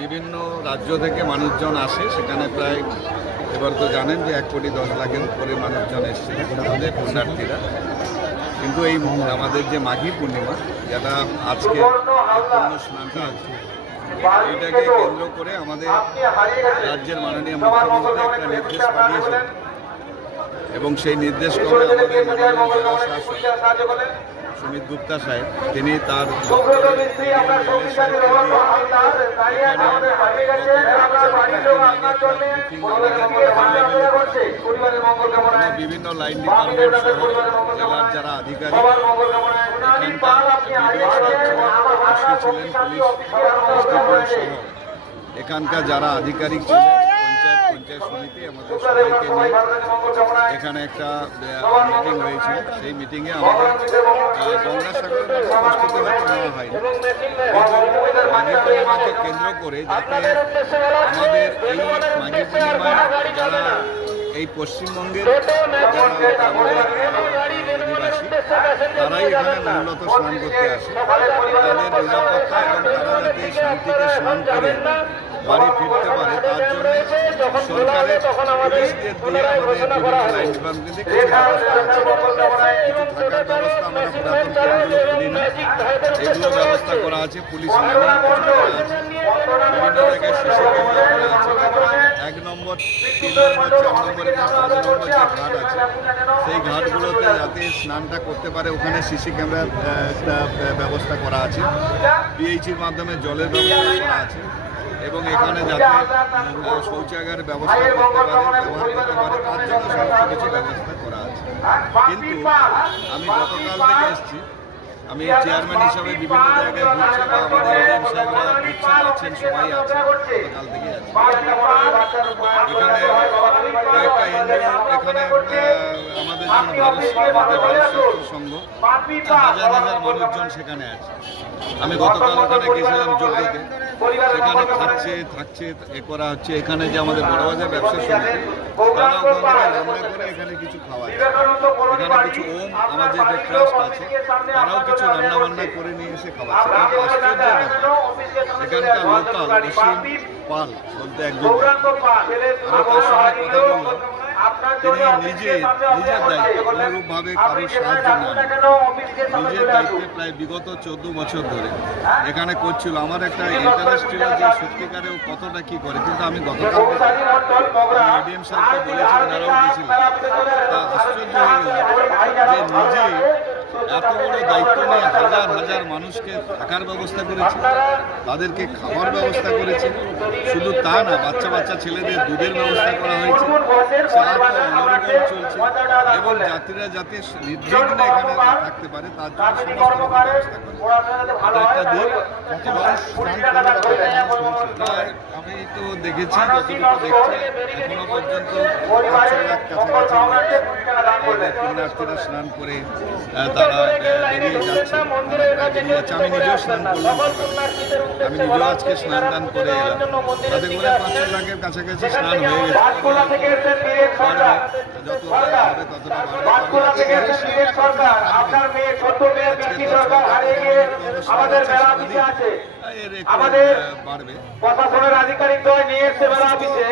বিভিন্ন রাজ্য থেকে মানুষজন আসে, সেখানে প্রায় এবার তো জানেন যে এক কোটি দশ লাখের উপরে মানুষজন এসেছিলেন আমাদের পুণ্যার্থীরা। কিন্তু এই আমাদের যে মাঘী পূর্ণিমা, যেটা আজকে আছে কেন্দ্র করে আমাদের রাজ্যের মাননীয় মুখ্যমন্ত্রী একটা নির্দেশ পাঠিয়েছেন। এবং সেই নির্দেশ ক্রমে আমাদের সুমিত গুপ্তা সাহেব তিনি তার বিভিন্ন লাইন ডিপার্টমেন্ট জেলার যারা আধিকারিক এখানকার ছিলেন পুলিশ এখানকার যারা আধিকারিক ছিলেন পঞ্চায়েত পঞ্চায়েত সমিতি আমাদের সবাইকে নিয়ে এখানে একটা মিটিং হয়েছিল সেই মিটিংয়ে আমাদের গঙ্গাসাগরের উপস্থিত হয়নি। পূর্ণিমাকে কেন্দ্র করে যাতে আমাদের এই মাঘী পূর্ণিমায় যারা এই পশ্চিমবঙ্গের আমাদের তারাই এখানে মূলত স্নান করতে আসে। তাদের নিরাপত্তা এবং তারা যাতে শান্তিতে স্নান করে, বাড়ি ফিরতে পারে, তার জন্য সরকারের পুলিশদের দিয়ে আমাদের বিভিন্ন ব্যবস্থা থাকার ব্যবস্থা আমরা পুরাতন ট্রেনগুলো খুলি না এগুলো ব্যবস্থা করা আছে পুলিশ লাইনে করা আছে বিভিন্ন জায়গায় সিসি ক্যামেরা করা আছে এক নম্বর তিন নম্বর চার নম্বর পাঁচ নম্বর যে ঘাট আছে। সেই ঘাটগুলোতে যাতে স্নানটা করতে পারে ওখানে সিসি ক্যামেরার একটা ব্যবস্থা করা আছে। পিএইচির মাধ্যমে জলের ব্যবস্থা করা আছে। এবং এখানে যাতে আহ, শৌচাগারের ব্যবস্থা করতে পারে ব্যবহার করতে পারে তার জন্য সমস্ত কিছু ব্যবস্থা করা আছে। কিন্তু আমি গতকাল থেকে এসেছি। আমি চেয়ারম্যান হিসাবে বিভিন্ন জায়গায় ঘুরছি বা আমাদের এডিএম সাহেবরা ঘুরছেন আছেন সবাই আছে। গতকাল থেকে আছি এখানে কয়েকটা এনজিও এখানে আমাদের জন্য ভারত আমাদের ভারত স্বাস্থ্য সংঘ হাজার হাজার মানুষজন সেখানে আছে। আমি গতকাল ওখানে গেছিলাম যোগ্যতে সেখানে খাচ্ছে থাকছে এ করা হচ্ছে। এখানে যে আমাদের ব্যবসা তারা ওখান থেকে রান্না করে এখানে কিছু খাওয়াচ্ছে এখানে কিছু ওম আমাদের যে ট্রাস্ট আছে তারাও কিছু রান্না বান্না করে নিয়ে এসে খাওয়াচ্ছে আশ্চর্য এখানকার লোকাল অসীম পাল বলতে একজন আমি তার সঙ্গে কথা বললাম। তিনি নিজে নিজের দায়িত্বে কোনোরূপভাবে কারোর সাহায্য নেন নিজের দায়িত্বে প্রায় বিগত চোদ্দ বছর ধরে এখানে করছিল। আমার একটা ইন্টারেস্ট ছিল যে সত্যিকারেও কতটা কি করে কিন্তু আমি গতকাল এডিএম সাহেবকে বলেছিলাম তা আশ্চর্য হয়ে যে নিজে এত বড় দায়িত্ব নিয়ে হাজার হাজার মানুষকে থাকার ব্যবস্থা করেছে, তাদেরকে খাবার ব্যবস্থা করেছে। শুধু তা না, বাচ্চা বাচ্চা ছেলেদের দুধের ব্যবস্থা করা হয়েছে চলছে। এবং যাত্রীরা যাতে নির্বিঘ্নে এখানে থাকতে পারে, তার জন্য সমস্ত ব্যবস্থা একটা আমি তো দেখেছি দেখছি, এখনও পর্যন্ত পুণ্যার্থীরা স্নান করে তারা বেরিয়ে যাচ্ছে তারা প্রায় বেরিয়ে যাচ্ছে। আমি নিজেও স্নান করলাম। আমি নিজেও আজকে স্নান দান করে এলাম। তাতে করে পাঁচ লাখের কাছাকাছি স্নান হয়ে গেছে। যত হবে ততটা বাড়বে আজকে আমাদের মেলা আছে। আমাদের প্রশাসনের আধিকারিক দল নিয়ে এসছে মেলা অফিসে।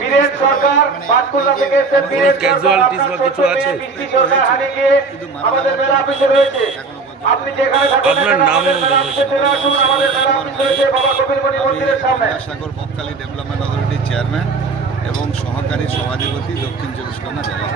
বীরেন সরকার বাতকুল্লা থেকে এসে বীরেন casualties বা কিছু আছে? বৃষ্টি সরকার আমাদের মেলা অফিসে রয়েছে। আপনি যেখানে আপনার নাম আমাদের মেলা অফিসে চলে আসুন। আমাদের মেলা অফিস রয়েছে বাবা কবিরমণি মন্দিরের সামনে। গঙ্গাসাগর বকখালি ডেভেলপমেন্ট অথরিটির চেয়ারম্যান এবং সহকারী সভাধিপতি দক্ষিণ চব্বিশ পরগনা জেলা